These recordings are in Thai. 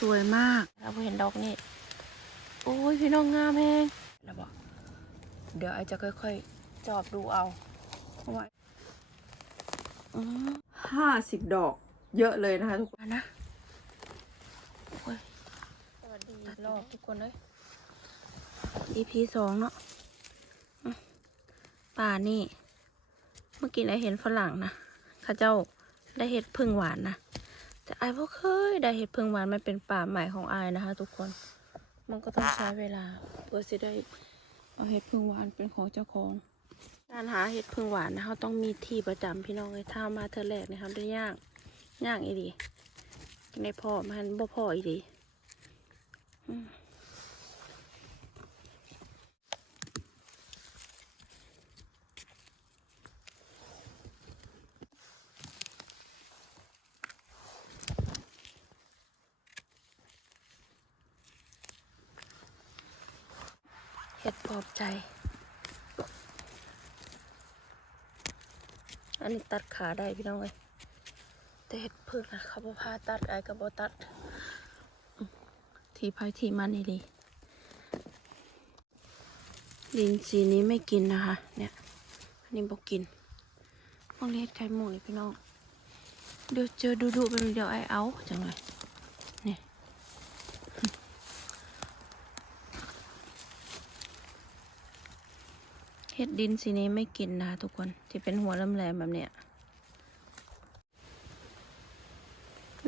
สวยมากเราเห็นดอกนี่ โอ้ยพี่น้องงามแฮงแล้วบอกเดี๋ยวไอจะค่อยๆ จอบดูเอาเพราะว่าอืมห้าสิบดอก เยอะเลยนะคะทุกคนมานะโอ้ยสวัสดีรอบทุกคนเลย EP สองเนาะอืมป่านี่ เมื่อกี้ไอเห็นฝรั่งนะเข้าเจ้าได้เห็ดพึ่งหวานนะ แต่ไอพ่เคยได้เห็ดพึ่งหวานมันเป็นป่าใหม่ของไอนะคะ ทุกคน มันก็ต้องใช้เวลาเพื่อจะได้เอาเห็ดพึ่งหวานเป็นของเจ้าของการหาเห็ดพึ่งหวานนะเขาต้องมีที่ประจำพี่น้องเลยถ้ามาเธอแรกนะครับได้ยากยากอีดีในพ่อมันบ่พ่ออีดีอืมเห็ดปลอบใจ อันนี้ ตัดขาได้พี่น้องเลยแต่เห็ดพึ่งนะเขาบ่พาตัดไอ้กับ่ตัด ทีพายทีมันนี่ดีลินสีนี้ไม่กินนะคะ เนี่ยอันนี้บอกกินพวกนี้เห็ดไข่หมูนี่พี่น้องเดี๋ยวเจอดูดูเป็นเดี๋ยวไอเอาจังเลย เห็ดดินสีนี้ไม่กินนะทุกคนที่เป็นหัวแหลมๆแบบเนี้ย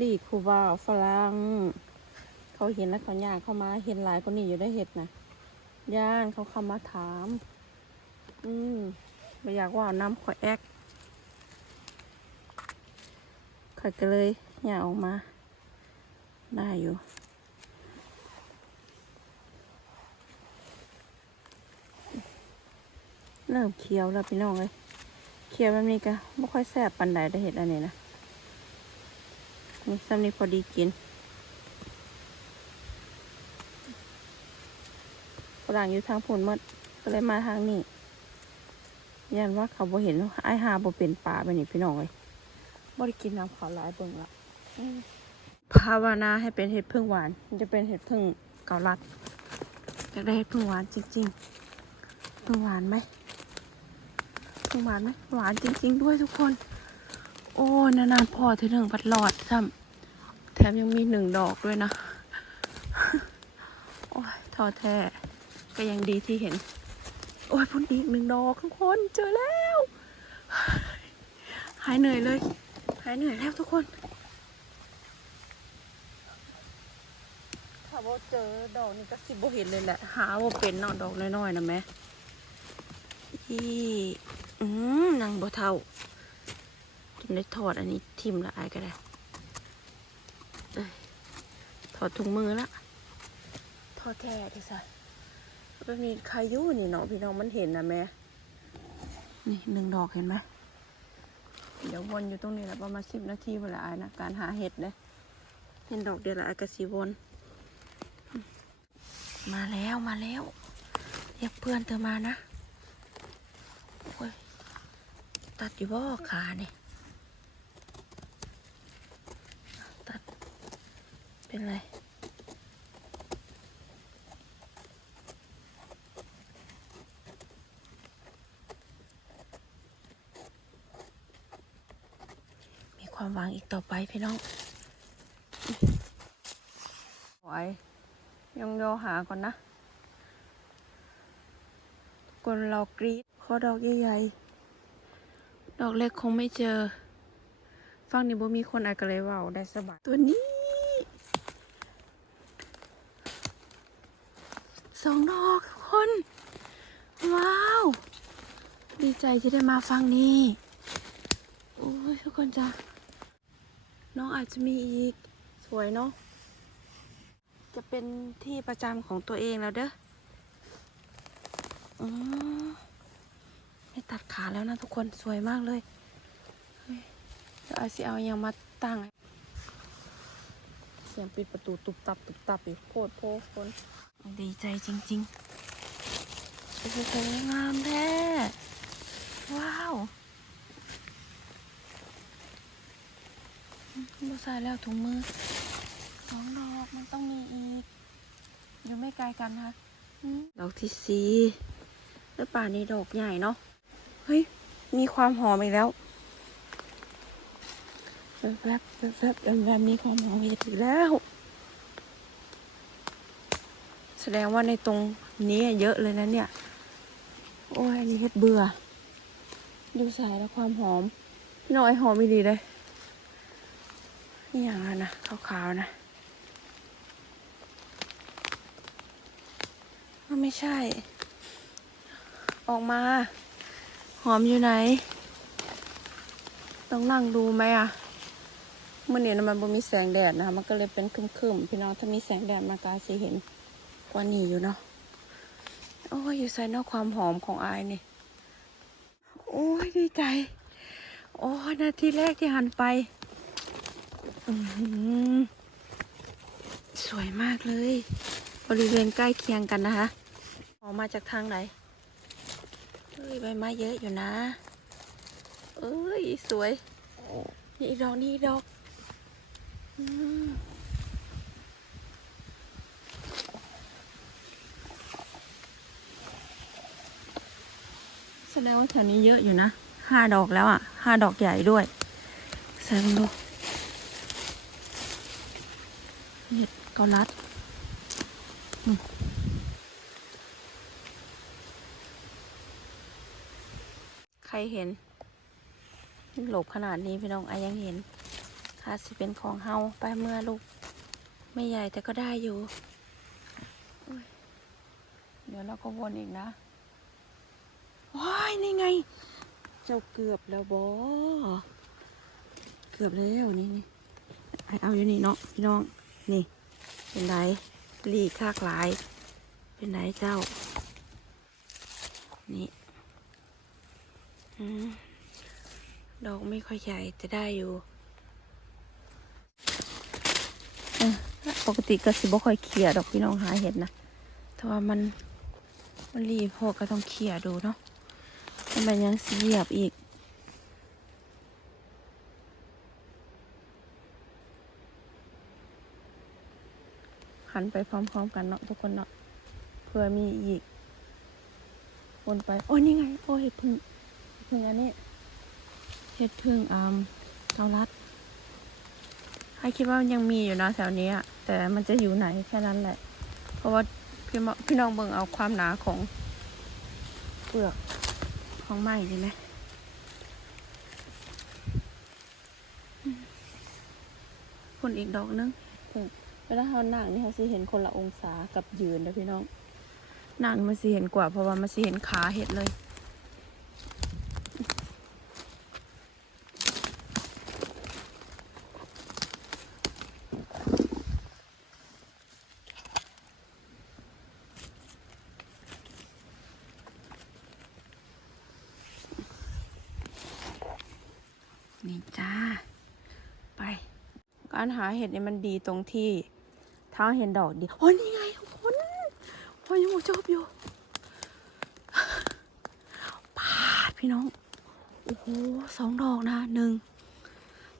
ลีคูบาวฝรั่งเขาเห็นแล้วเขาย่างเข้ามาเห็นหลายคนนี้อยู่ได้เห็ดนะย่านเขาเข้ามาถาม อืมไม่อยากว่าน้ำข่อยแอกข่อยก็เลยย่างออกมา ได้อยู่ เริ่มเคี้ยวแล้วพี่น้องเลยเคี้ยวแบบนี้ก็ไม่ค่อยแซ่บปันใดได้เห็ดอันนี้นะนี่ซ้ำนี้พอดีกินฝรั่งอยู่ทางผลมดก็เลยมาทางนี้ยันว่าเขาบ่เห็นไอ้ายหาบ่เป็นป่าไปนี่พี่น้องเลยบ่ได้กินน้ำขาวหลายเบิ่งละภาวนาให้เป็นเห็ดพึ่งหวาน มันจะเป็นเห็ดพึ่งเกาลัดอยากได้เห็ดพึ่งหวานจริงๆพึ่งหวานไหม หวานไหมหวานจริง ๆ ด้วยทุกคน โอ้ยนานๆพอถึงหนึ่งพัดหลอดซ้ำแถมยังมีหนึ่งดอกด้วยนะ โอ้ยท้อแท้ก็ยังดีที่เห็น โอ้ยพุ่นอีกหนึ่งดอกทุกคนเจอแล้ว หายเหนื่อยเลย หายเหนื่อยแล้วทุกคนถ้าว่าเจอดอกนี่ก็สิบ่เห็นเลยแหละ หาว่าเป็นเนาะดอกน้อยๆนะแม่อี อืมนางบ่เท่าจนได้ถอดอันนี้ทิมละอายก็ได้เอ้ยถอดถุงมือละถอดแท้ดิซะมันมีใครอยู่นี่เนาะพี่น้องมันเห็นนะแม่นี่หนึ่งดอกเห็นไหมเดี๋ยววนอยู่ตรงนี้แหละประมาณสิบนาทีเวลาอายนะการหาเห็ดเลยเห็นดอกเดียวละอายกระสีวนอืมมาแล้วมาแล้วเรียกเพื่อนเธอมานะ โอ้ย ตัดอยู่บ่ขาเนี่ยตัด เป็นไรมีความหวังอีกต่อไปพี่น้องไว้ยังรอหาก่อนนะ คนเรากรีดข้อดอกใหญ่ๆ ดอกเล็กคงไม่เจอ ฟังนี่บ่มีคนอาก็เลยว่าได้สบายตัวนี้สองดอกทุกคน ว้าว ดีใจที่ได้มาฟังนี้โอ้ยทุกคนจ้ะน้องอาจจะมีอีกสวยเนาะจะเป็นที่ประจำของตัวเองแล้วเด้ออืมไม่ ตัดขาแล้วนะทุกคนสวยมากเลยเฮ้ยเดี๋ยวอาจสิเอายังมาตั้ง เสียงปิดประตูตุบตับตุบตับอีกโพดโพคนดีใจจริงๆโอ้โหงามแท้ว้าวมาใส่แล้วถุงมือสองดอกมันต้องมีอีก อยู่ไม่ไกลกันนะคะอืมดอกที่สี่แล้วป่านี้ดอกใหญ่เนาะ เฮ้ย มีความหอมอีกแล้วแวบแวบแวบแวบบมีความหอมอีกแล้ว แสดงว่าในตรงนี้เยอะเลยนะเนี่ย โอ้ยอันนี้เฮ็ดเบื่อ ดูสายแล้วความหอมพี่น้อยหอมอีดีเลยนี่อย่างนั้นนะขาวๆนะไม่ใช่ ออกมา หอมอยู่ไหน ต้องนั่งดูไหมอะเมื่อเนี้นะมันบ่มีแสงแดดนะคะมันก็เลยเป็นครึมๆ พี่น้องถ้ามีแสงแดดมากาสิเห็นกว่านี้อยู่เนาะโอ้ยอยู่ใส่นอกความหอมของอายนี่ โอ้ยดีใจ โอ้ยนาทีแรกที่หันไปสวยมากเลย บริเวณใกล้เคียงกันนะคะ ออกมาจากทางไหน ยใบไม้เยอะอยู่นะ เอ้ย สวย นี่อีกดอกนี่อีกดอกอืมแสดงว่าแถวนี้เยอะอยู่นะห้าดอกแล้วอะห้าดอกใหญ่ด้วยใส่ลงดูนี่เกาลัดอืมใค รเห็นหลบขนาดนี้พี่น้องอายังเห็นค่ะสิเป็นของเฮาไปเมื่อลูก ไม่ใหญ่แต่ก็ได้อยู่ เดี๋ยวเราก็วนอีกนะว้ายนี่ไง เจ้าเกือบแล้วบอเกือบแล้วนี่นี่ไอเอาอยู่นี่เนาะพี่น้องนี่ เป็นไรลีกคากหลาย เป็นไรเจ้า นี่ ดอกไม่ค่อยใหญ่จะได้อยู่เออปกติก็สิบ่ค่อยเขี่ยดอกพี่น้องหาเห็ดนะแต่ว่ามันมันรีพอก็ต้องเขี่ยดูเนาะแล้วมันยังเสียบอีกหันไปพร้อมๆกันเนาะทุกคนเนาะเผื่อมีอีกวนไป โอ้ยนี่ไง โอ้ยเห็ดพึ่ง เห็ดพึ่งอันนี้เห็ดพึ่งอ่าเกาลัดใครคิดว่ายังมีอยู่นะแถวนี้อะแต่มันจะอยู่ไหนแค่นั้นแหละ เพราะว่าพี่พี่น้องเบิ่งเอาความหนาของเปลือกของไม้ดีไหมคนอีกดอกนึงพึ่งเวลาเขาหนังนี่เขาสิเห็นคนละองศากับยืนนะพี่น้องหนังมันสิเห็นกว่าเพราะว่ามันสิเห็นขาเห็ดเลย นี่จ้า ไป การหาเห็ดเนี่ยมันดีตรงที่เท้าเห็นดอกดีโอ้ยนี่ไงคนโอ้ยยังหมดจบอยู่ปาดพี่น้อง โอ้โหสองดอกนะหนึ่ง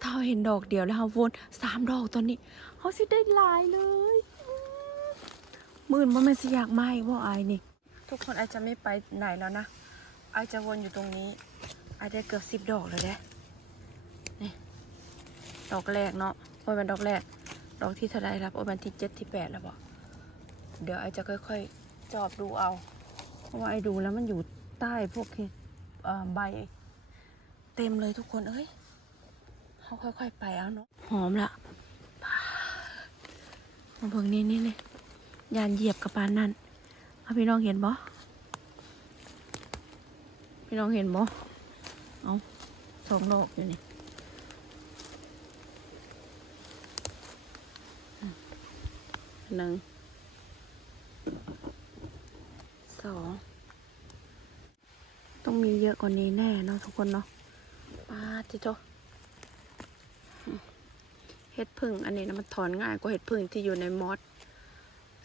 เท้าเห็นดอกเดียวแล้วค่ะวนสามดอกตอนนี้เขาสิได้หลายเลยมหมื่นว่ามันสิอยากไหมว่าไอายนี่ ทุกคนไอจะไม่ไปไหนแล้วนะไอจะวนอยู่ตรงนี้ไอได้เกือบสิบดอกเลยเด้ดอกแรกเนาะ โอ้ยเป็นดอกแรก ดอกที่เท่าไรครับโอ้ยเป็นที่เจ็ดที่แปดแล้วบอกเดี๋ยวไอจะค่อยๆ จอบดูเอา เพราะว่าไอดูแล้วมันอยู่ใต้พวกที่ใบ เต็มเลยทุกคนเอ้ยเขาค่อยๆ ไปเอาเนาะหอมละมาเบิ่งนี่นี่นี่ยานเหยียบกับปานนั่นเอาพี่น้องเห็นบ่พี่น้องเห็นบ่เอาสองดอกอยู่นี่ หนึ่งสองต้องมีเยอะกว่านี้แน่เนาะทุกคนเนาะปาจิโตเห็ดพึ่งอันนี้นะมันถอนง่ายกว่าเห็ดพึ่งที่อยู่ในมอส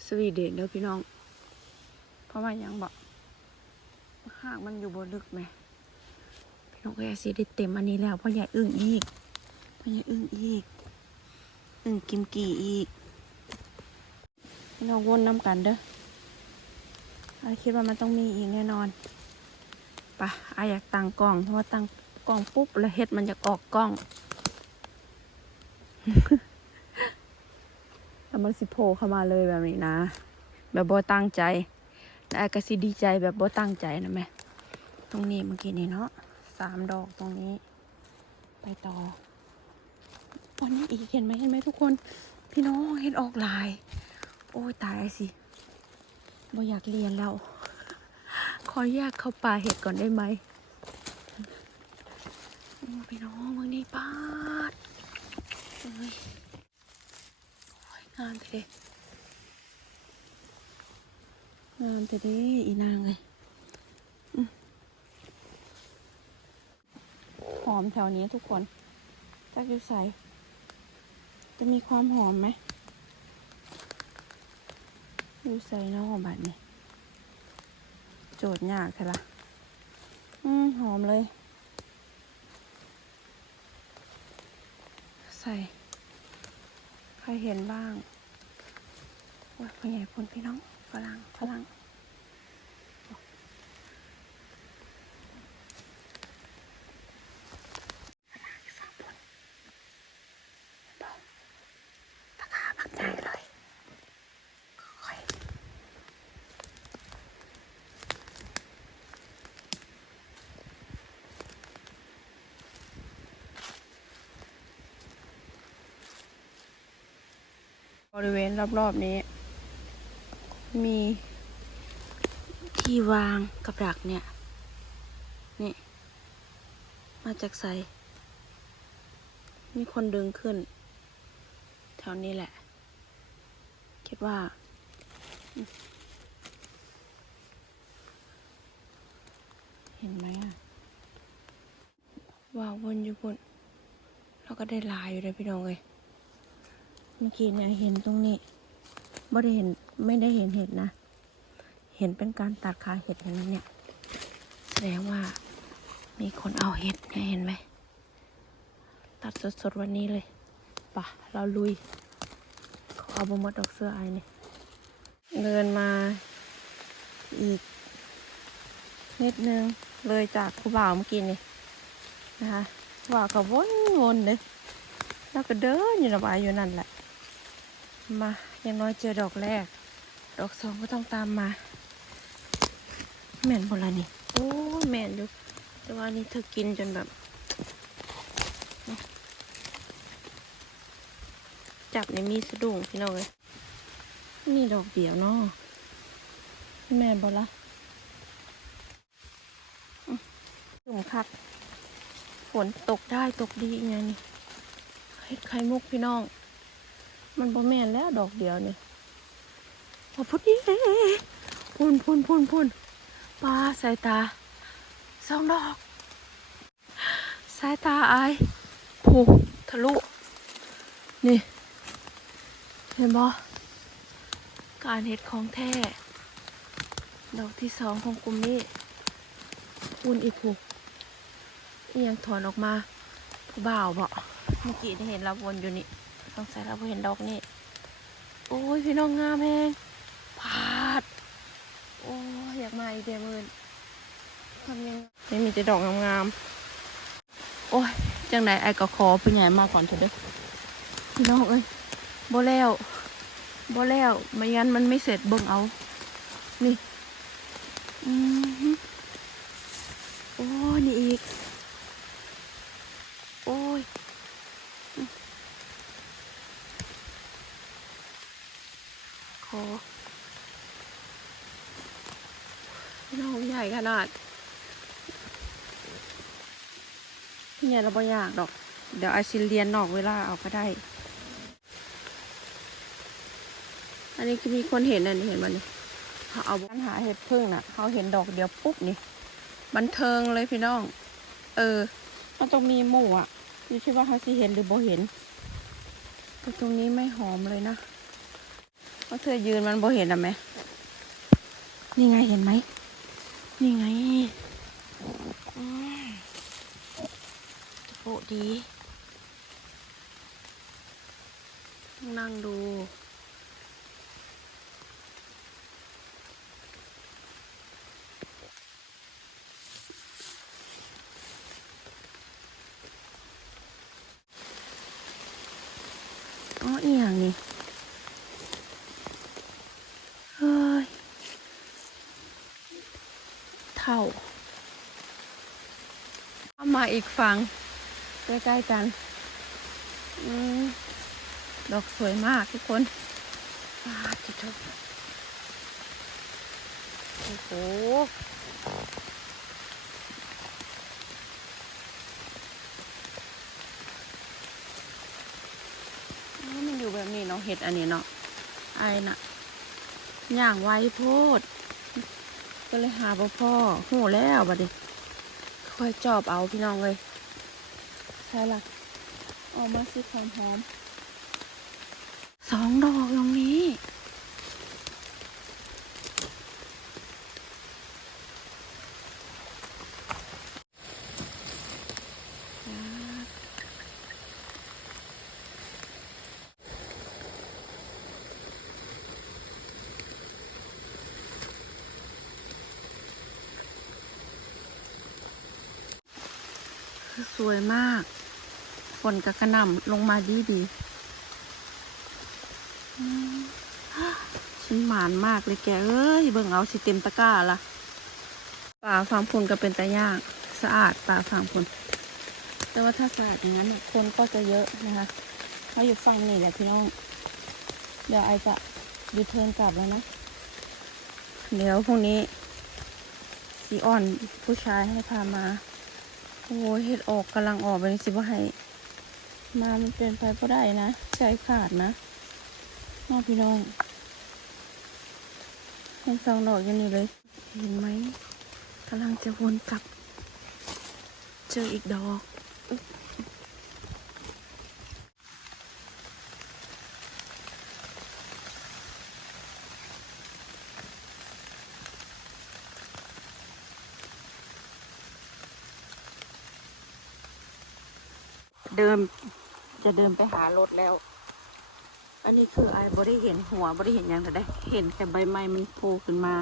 สวีเดนเด้อพี่น้อง เพราะว่ายังบอกหากมันอยู่บนลึกไหมพี่น้องก็อยากสีได้เต็มอันนี้แล้วเพราะใหญ่อึ้งอีกเพราะใหญ่อึ้งอีก อึ้งกิมกี่อีก พี่น้องวนน้ำกันเด้ออาคิดว่ามันต้องมีอีกแน่นอนปะอาอยากตั้งกล้อง เพราะว่าตั้งกล้องปุ๊บแล้วเฮ็ดมันจะออกกล้องแล้วมันสิโผล่เข้ามาเลยแบบนี้นะ แบบบ่ตั้งใจแล้วอาก็สิดีใจแบบบ่ตั้งใจนะแม่ตรงนี้เมื่อกี้นี่เนาะสามดอกตรงนี้ ไปต่อวันนี้อีกเห็นไหมเห็นไหมทุกคน พี่น้องเห็นออกลาย โอ้ยตายสิบ่อยากเรียนแล้ว ขอแยกเข้าป่าเห็ดก่อนได้ไหมโอ้พี่น้องมึงนี่ป้าดโอ้ยงามเถอะงามเด้อีนางเลยหอมแถวนี้ทุกคนจักอยู่ใสจะมีความหอมไหม อยู่ใส่นองบัดนี่โจทย์ยากใช่ละอืมหอมเลย ใส่ ใครเห็นบ้างว่าพ่อใหญ่พลพี่น้องฝรั่งฝรั่งตะขาบักใหญ่เลยค่อยๆ บ ริเวณรอบๆนี้ มีที่วางกับดักเนี่ย นี่ มาจากใสมีคนดึงขึ้น แถวนี้แหละ คิดว่า เห็นไหมอะว่าววนอยู่บนแล้วก็ได้ลายอยู่เลยพี่น้องเลย เมื่อกี้เนี่ยเห็นตรงนี้ไม่ได้เห็นไม่ได้เห็นเห็ดนะ เห็นเป็นการตัดขาเห็ดเห็นไหมเนี่ยแสดงว่ามีคนเอาเห็ดเนี่ยเห็นไหมตัดสดๆวันนี้เลยป่ะเราลุยขอเอาบมดดอกเสื้อไอ้นี่เดินมาอีก นิดนึงเลยจากครูบ่าวเมื่อกี้นี่นะคะบ่าวก็วนๆเลยแล้วก็เดินอยู่ระบายอยู่นั่นแหละ มาอย่างน้อยเจอดอกแรก ดอกสองก็ต้องตามมา แม่นบละนี่โอ้แม่นอยู่แต่ว่านี่เธอกินจนแบบจับในมีสะดุ้งพี่น้องเลยมีดอกเดียวเนาะแม่นบละถุ่มคักฝนตกได้ตกดีไงนี่ไข่มุกพี่น้อง มันบ่แม่นแล้วดอกเดียวเนี่ยพอพุดดีพุ่นพุ่นพุ่นพุ่นปลาสายตาสองดอกสายตาอายผูทะลุ นี่ เห็นบ่การเห็ดของแท้ ดอกที่สองของกลุ่มนี้อุ่นอีกผูอียังถอนออกมาผู้บ่าวบ่เมื่อกี้ได้เห็นเราวนอยู่นี่ ต้องใส่เราเห็นดอกนี่ โอ้ยพี่น้องงามแฮงพาด โอ้ยอยากมาอีกเดมื่นทำยังไม่มีแต่ดอกงามๆ โอ้ยจังไดไอ้ก็ขอเป็นใหญ่มาก่อนเถอะเด้อพี่น้องเอ้ยบ่แล้วบ่แล้วไม่งั้นมันไม่เสร็จเบิ่งเอา นี่ อือโอ้ยนี่อีก โอ้ย คอน้องใหญ่ข นาดเนี่ยเราบ่อยากดอก เดี๋ยวไอซิเลียนนอกเวลาเอาก็ได้ อันนี้คือมีคนเห็นอันนี้เห็นมันนี่เขาเอาปัญหาเห็ดพึ่งน่ะเขาเห็นดอกเดียวปุ๊บนี่ บันเทิงเลยพี่น้อง เออ มันต้องมีหมู่อะอยู่ที่ว่าเขาสิเห็นหรือบ่เห็นแต่ตรงนี้ไม่หอมเลยนะเพราะเธอยืนมันบ่เห็นอะไหมนี่ไงเห็นไหม นี่ไงอืมจะโปะดี นั่งดู นี่อย่างนี้เฮ้ย เท่าเอามาอีกฝั่งใกล้ๆกันอดอกสวยมากทุกคนว้าจิทุกโอ้โหมันอยู่แบบนี้เนาะเห็ดอันนี้เนาะไอ้น่ะย่างไว้โพด ก็เลยหาบ่พ่อหูแล้วบัดนี้ค่อยจอบเอาพี่น้องเลยใช่ละออกมาสิหอมหอมสองดอกตรงนี้ สวยมาก ฝนกระกระหน่ำลงมาดีดีฉันหมานมากเลยแกเอ้ย เบิ่งเอาสิเต็มตะกร้าละป่าฟางพนก็เป็นตะยางสะอาดป่าฟางพนแต่ว่าถ้าสะอาดอย่างนั้นคนก็จะเยอะนะคะเขาอยู่ฝั่งนี่แหละพี่น้อง เดี๋ยวไอจะรีเทิร์นกลับแล้วนะ เดี๋ยวพรุ่งนี้สีอ่อนผู้ชายให้พามา โอ้ยเห็ดออกกำลังออกไปสิว่าให้ มามันเป็นไปก็ได้นะ ใจขาดนะน้องพี่น้องเห็นสองดอกอย่างนี่เลย เห็นไหมกำลังจะวนกลับ เจออีกดอก เดิน จะเดินไปหารถแล้ว อันนี้คือไอ้บริเห็นหัวบริเห็นอย่างแต่ได้ เห็นแต่ใบไม้มันโผล่ขึ้นมา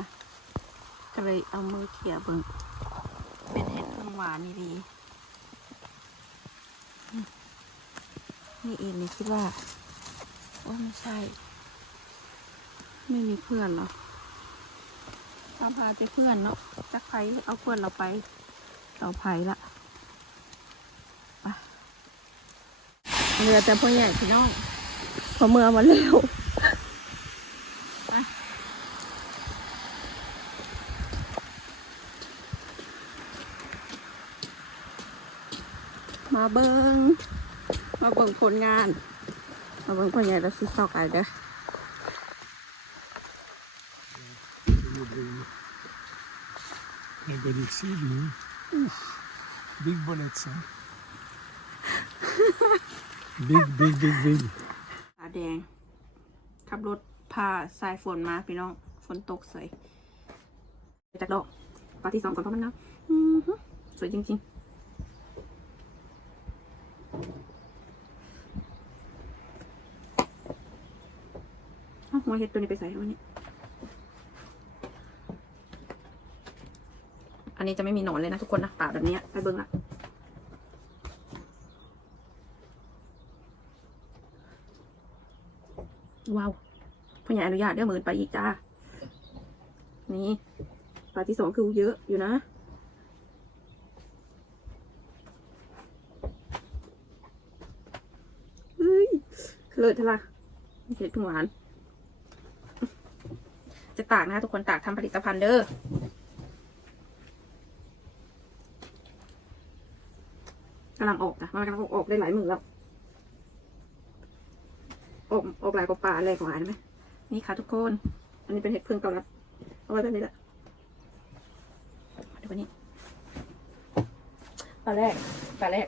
ก็เลยเอามือเขี่ยเบิ่งเป็นเห็ดพึ่งหวานนี่ดีนี่เองนี่คิดว่าว่าไม่ใช่ ไม่มีเพื่อนเหรอตาพาเจเพื่อนเนาะจักไผเอาเพื่อนเราไปเราไผละไป เรือแต่พ่อใหญ่พี่น้องพอเมื่อมาเร็วไปมาเบิงมาเบิงผลงาน มาเบิงพ่อใหญ่เราสิซอกอะไรเด้อ I got exceeding. Oof. Big bullets, huh? big, big, big, big. ตาแดง ขับรถพาสายฝนมาพี่น้อง ฝนตกใส่จากดอกปาที่สองก่อนเพราะมันนาวอื้อหือสวยจริงๆเอาหัวเห็ดตัวนี้ไปใส่เอาอันนี้ อันนี้จะไม่มีหนอนเลยนะทุกคนนะป่าแบบนี้ไปเบิ้งละ ว้าวพ่อใหญ่อนุญาตเดี๋ยวหมื่นไปอีกจ้า นี่ปลาที่สองคือเยอะอยู่นะเฮ้ยเลิดทะละเห็ดพึ่งหวาน จะตากนะทุกคนตากทำผลิตภัณฑ์เด้อกำลังออกนะมันกำลังออกได้หลายมือแล้ว ออกออกลายกว่าป่าแรกกว่าไหมนี่ค่ะทุกคน อันนี้เป็นเห็ดเพื่องเกาลัดเอาไว้แบบนี้แหละดูอันนี้ป่าแรกป่าแรก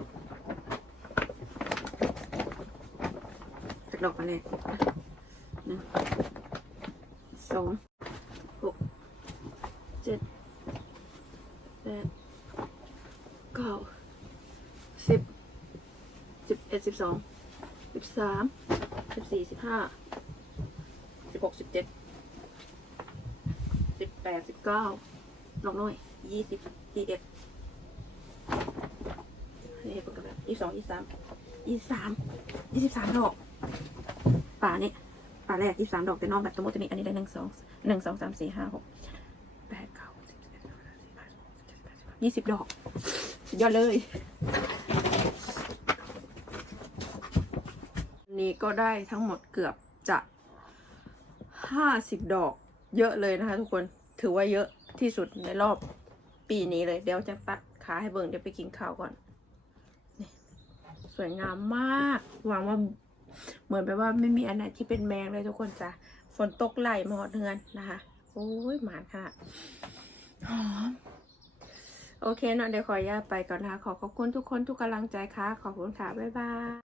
จากดอกป่าแรกหนึ่งสองหกเจ็ดแปดเก้าสิบสิบเอ็ดสิบสองสิบสาม สี่สิบห้าสิบหกสิบเจ็ดสิบแปดสิบเก้าลองน่อยยี่สิบยี่เอ็ดนี่เปิดกันแบบยี่สองยี่สามยี่สามยี่สิบสามดอกป่านี่ป่าแรกยี่สามดอกแต่นอกแบบทั้งหมดจะมีอันนี้ได้หนึ่งสองหนึ่งสองสามสี่ห้าหกแปดเก้าสิบสิบเอ็ดสิบสองสิบสามสิบสี่สิบห้าสิบหกสิบเจ็ดสิบแปดสิบเก้ายี่สิบดอกสุดยอดเลย นี้ก็ได้ทั้งหมดเกือบจะห้าสิบดอกเยอะเลยนะคะทุกคนถือว่าเยอะที่สุดในรอบปีนี้เลย เดี๋ยวจะตัดขาให้เบิ่งเดี๋ยวไปกินข้าวก่อนนี่สวยงามมากหวังว่าเหมือนแบบว่าไม่มีอันไหนที่เป็นแมงเลยทุกคนจ้ะฝนตกไหลมาหอดเฮือนนะคะ โอ้ยหมานค่ะหอมโอเคเนาะเดี๋ยวขออนุญาตไปก่อนนะคะขอขอบคุณทุกคนทุกกำลังใจค่ะ ขอบคุณค่ะ บ๊ายบาย